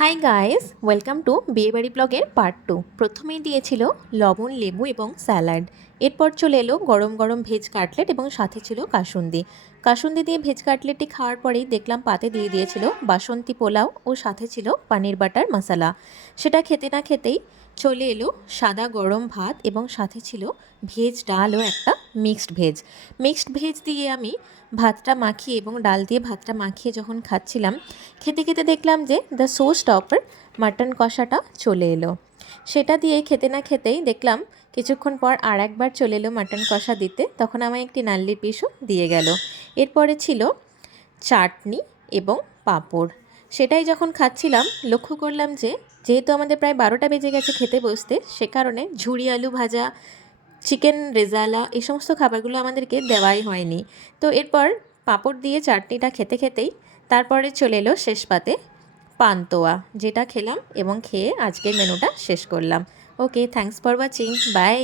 Hi guys, welcome to বিয়েবাড়ি ব্লগের part 2। প্রথমেই দিয়েছিল লবণ, লেবু এবং স্যালাড। এরপর চলে এলো গরম গরম ভেজ কাটলেট এবং সাথে ছিল কাসুন্দি। কাসুন্দি দিয়ে ভেজ কাটলেটটি খাওয়ার পরেই দেখলাম পাতে দিয়ে দিয়েছিল বাসন্তী পোলাও ও সাথে ছিল পানির বাটার মশলা। সেটা খেতে না খেতেই চলে এলো সাদা গরম ভাত এবং সাথে ছিল ভেজ ডাল ও একটা মিক্সড ভেজ দিয়ে আমি ভাতটা মাখিয়ে এবং ডাল দিয়ে ভাতটা মাখিয়ে যখন খাচ্ছিলাম, খেতে খেতে দেখলাম যে দ্য শো স্টপার মাটন কষাটা চলে এলো। সেটা দিয়ে খেতে না খেতেই দেখলাম কিছুক্ষণ পর আর একবার চলে এলো মাটন কষা দিতে, তখন আমায় একটি নাল্লি পিসও দিয়ে গেল। এরপরে ছিল চাটনি এবং পাঁপড়। সেটাই যখন খাচ্ছিলাম লক্ষ্য করলাম যে যেহেতু আমাদের প্রায় 12টা বেজে গেছে খেতে বসতে, সে কারণে ঝুরি আলু ভাজা, চিকেন রেজালা এই সমস্ত খাবারগুলো আমাদেরকে দেওয়াই হয়নি। তো এরপর পাঁপড় দিয়ে চাটনিটা খেতে খেতেই তারপরে চলে এলো শেষ পাতে পান্তুয়া, যেটা খেলাম এবং খেয়ে আজকের মেনুটা শেষ করলাম। ওকে, থ্যাঙ্কস ফর ওয়াচিং, বাই।